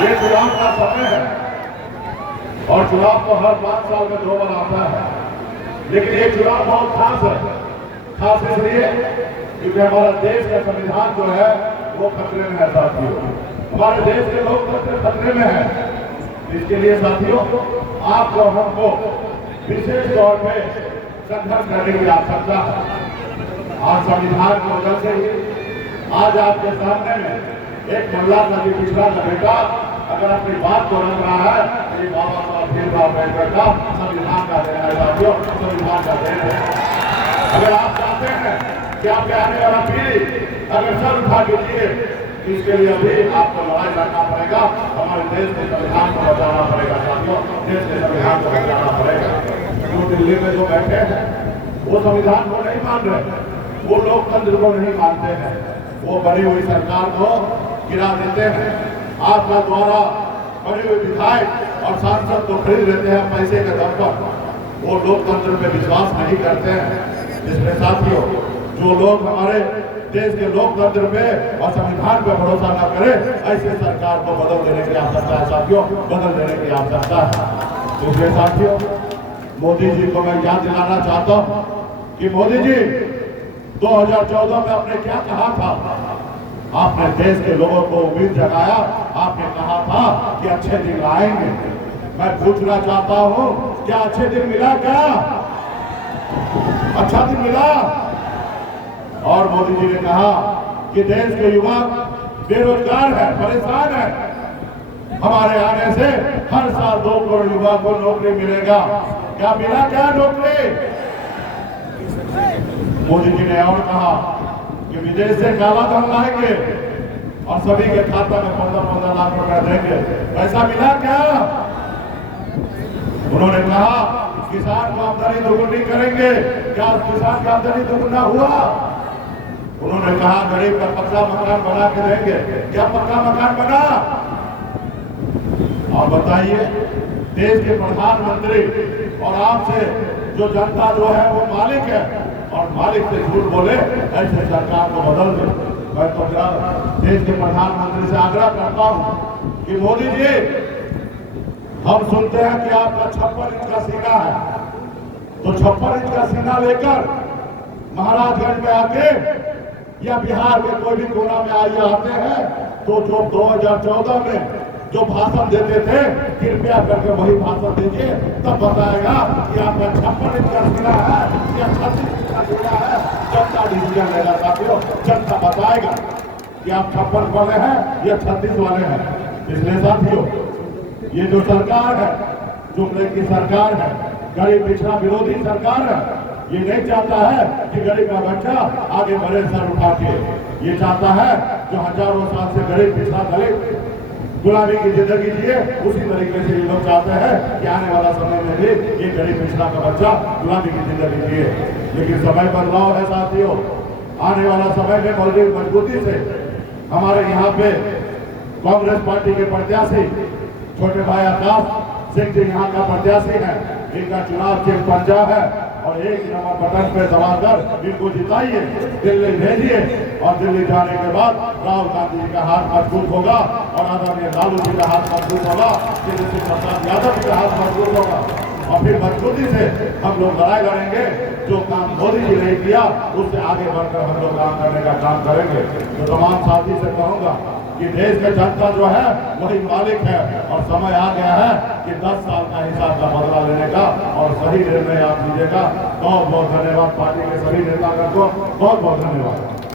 ये चुनाव का समय है और चुनाव तो हर 5 साल में 2 बार आता है, लेकिन ये चुनाव बहुत खास है। खास इसलिए क्योंकि हमारा देश का संविधान जो है वो खतरे में है साथियों। हमारे देश के लोग खतरे में है। इसके लिए साथियों आपको हमको विशेष तौर पे संघर्ष करने की आवश्यकता है। आज संविधान की वजह से आज आपके सामने में एक महिला का भी पिछड़ा का बेटा अगर अपनी बात को रख रहा है तो ये बाबा साहब भीमराव अम्बेडकर का संविधान का देना है साथियों, संविधान का देना है। अगर आप चाहते हैं कि आपके आने वाला पीढ़ी अगर सर उठा के जिए, इसके लिए अभी आपको लड़ाई लड़ना पड़ेगा। हमारे देश के संविधान को बचाना पड़ेगा साथियों, देश के संविधान को बचाना पड़ेगा। जो दिल्ली में जो बैठे हैं वो संविधान को नहीं मान रहे, वो लोकतंत्र को नहीं मानते हैं, वो बनी हुई सरकार को गिरा देते हैं। आपका द्वारा बने हुए विधायक और सांसद को खरीद लेते हैं पैसे के दम पर। वो लोकतंत्र पे विश्वास नहीं करते हैं। इसमें साथियों जो लोग हमारे देश के लोकतंत्र पे और संविधान पे भरोसा न करे, ऐसे सरकार को बदल देने की आवश्यकता है साथियों, बदल देने की आवश्यकता है। इसलिए साथियों मोदी जी को मैं याद दिलाना चाहता हूँ कि मोदी जी 2014 में आपने क्या कहा था। आपने देश के लोगों को उम्मीद जगाया, आपने कहा था कि अच्छे दिन आएंगे। मैं पूछना चाहता हूं क्या अच्छे दिन मिला, क्या अच्छा दिन मिला? और मोदी जी ने कहा कि देश के युवा बेरोजगार है, परेशान है, हमारे आने से हर साल 2 करोड़ युवा को नौकरी मिलेगा। क्या मिला, क्या नौकरी? मोदी जी ने और कहा कि विदेश से काला धन लाएंगे और सभी के खाता में 15-15 लाख रुपए देंगे। पैसा मिला क्या? उन्होंने कहा किसान को आमदनी दोगुनी करेंगे। क्या किसान का आमदनी दोगुना हुआ? उन्होंने कहा गरीब का पक्का मकान बना के देंगे। क्या पक्का मकान बना? और बताइए देश के प्रधानमंत्री और आपसे जो जनता जो है वो मालिक है और मालिक से झूठ बोले, ऐसे सरकार को बदल दे। मैं तो देश के प्रधानमंत्री से आग्रह करता हूं कि मोदी जी हम सुनते हैं कि आपका 56 इंच का सीना है, तो 56 इंच का सीना लेकर महाराजगंज में आके या बिहार के कोई भी कोना में आइए आते हैं तो जो 2014 में जो भाषण देते थे कृपया करके वही भाषण दीजिए, तब बताएगा कि आपका 56 इंच का सीना है या 36 इंच का सीना है। जनता डिसीजन लेगा साथियों, जनता बताएगा कि आप 56 वाले हैं या 36 वाले हैं। इसलिए साथियों ये जो सरकार है, जुमले की सरकार है, गरीब पिछड़ा विरोधी सरकार है, ये नहीं चाहता है कि गरीब का बच्चा आगे बढ़े सर उठा के। ये चाहता है जो हजारों साल से गरीब पिछड़ा दलित गुलामी की जिंदगी जिए, उसी तरीके से ये लोग चाहते हैं कि आने वाला समय में भी ये गरीब पिछड़ा का बच्चा गुलामी की जिंदगी जिए। लेकिन समय बदलाव है साथियों, आने वाला समय में मजबूती से हमारे यहाँ पे कांग्रेस पार्टी के प्रत्याशी छोटे भाई आकाश सिंह जी यहाँ का प्रत्याशी है। इनका चुनाव चिन्ह पंजा है और 1 नंबर बटन पे दबाकर इनको जिताइए, दिल्ली भेजिए और दिल्ली जाने के बाद राहुल गांधी जी का हाथ मजबूत होगा और आदरणीय लालू जी का हाथ मजबूत होगा, तेजस्वी प्रसाद यादव जी का हाथ मजबूत होगा और फिर मजबूती से हम लोग लड़ाई लड़ेंगे। जो काम मोदी जी नहीं किया उससे आगे बढ़कर हम लोग काम करने का काम करेंगे। तो तमाम साथी से कहूँगा कि देश में जनता जो है वही मालिक है और समय आ गया है कि 10 साल का हिसाब का बदला लेने का और सही निर्णय आप लीजिएगा। बहुत बहुत धन्यवाद पार्टी के सभी नेतागण को, बहुत बहुत धन्यवाद।